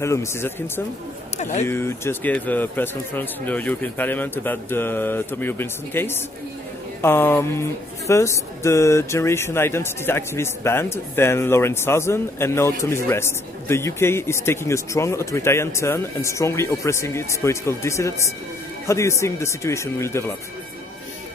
Hello, Mrs. Atkinson. Hello. You just gave a press conference in the European Parliament about the Tommy Robinson case. First, the Generation Identity activist banned, then Lauren Southern, and now Tommy's arrest. The UK is taking a strong authoritarian turn and strongly oppressing its political dissidents. How do you think the situation will develop?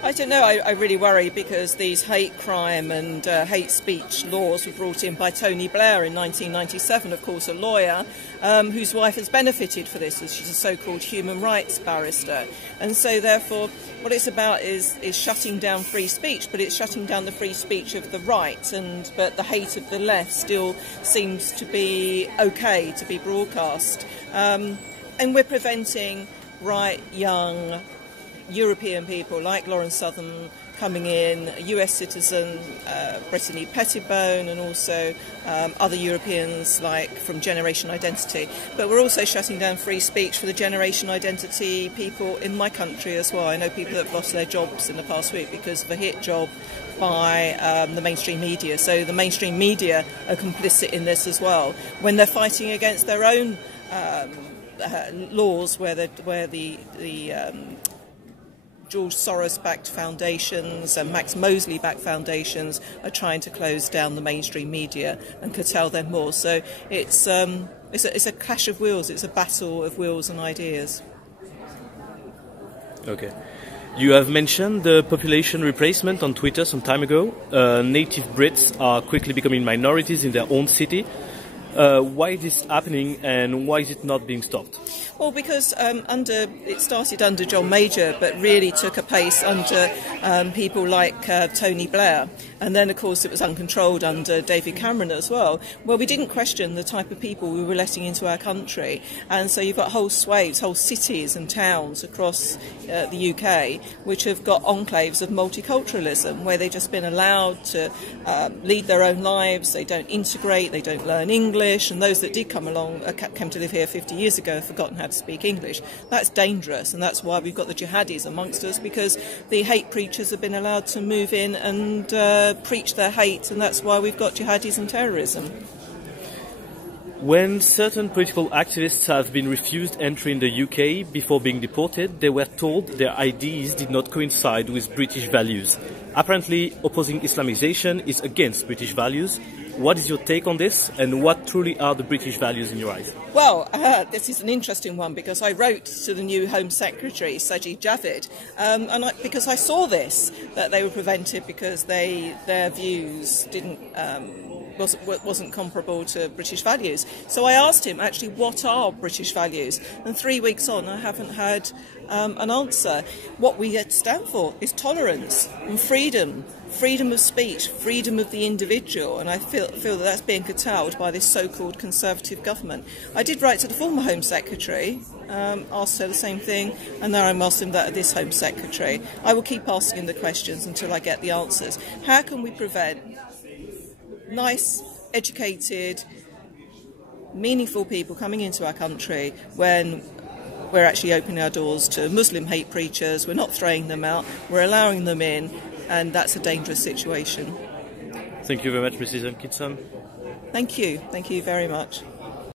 I don't know. I really worry because these hate crime and hate speech laws were brought in by Tony Blair in 1997, of course, a lawyer whose wife has benefited for this, as she's a so-called human rights barrister. And so, therefore, what it's about is shutting down free speech, but it's shutting down the free speech of the right, but the hate of the left still seems to be okay to be broadcast. And we're preventing right, young European people like Lauren Southern coming in, a US citizen, Brittany Pettibone, and also other Europeans like from Generation Identity. But we're also shutting down free speech for the Generation Identity people in my country as well. I know people that have lost their jobs in the past week because of a hit job by the mainstream media. So the mainstream media are complicit in this as well when they're fighting against their own laws where the George Soros-backed foundations and Max Mosley-backed foundations are trying to close down the mainstream media and curtail them more. So it's a clash of wills. It's a battle of wills and ideas. Okay. You have mentioned the population replacement on Twitter some time ago. Native Brits are quickly becoming minorities in their own city. Why is this happening and why is it not being stopped? Well, because it started under John Major, but really took a pace under people like Tony Blair. And then, of course, it was uncontrolled under David Cameron as well, where we didn't question the type of people we were letting into our country. And so you've got whole swathes, whole cities and towns across the UK, which have got enclaves of multiculturalism, where they've just been allowed to lead their own lives. They don't integrate, they don't learn English, and those that did come along, came to live here 50 years ago, have forgotten how to speak English. That's dangerous, and that's why we've got the jihadis amongst us, because the hate preachers have been allowed to move in and preach their hate, and that's why we've got jihadis and terrorism. When certain political activists have been refused entry in the UK before being deported, they were told their IDs did not coincide with British values. Apparently, opposing Islamization is against British values. What is your take on this, and what truly are the British values in your eyes? Well, this is an interesting one because I wrote to the new Home Secretary, Sajid Javid, because I saw this, that they were prevented because their views wasn't comparable to British values. So I asked him, actually, what are British values? And 3 weeks on, I haven't had an answer. What we stand for is tolerance and freedom. Freedom of speech, freedom of the individual, and I feel that that's being curtailed by this so-called Conservative government. I did write to the former Home Secretary, asked her the same thing, and now I'm asking that of this Home Secretary. I will keep asking the questions until I get the answers. How can we prevent nice, educated, meaningful people coming into our country when we're actually opening our doors to Muslim hate preachers? We're not throwing them out, we're allowing them in, and that's a dangerous situation. Thank you very much, Mrs. Atkinson. Thank you very much.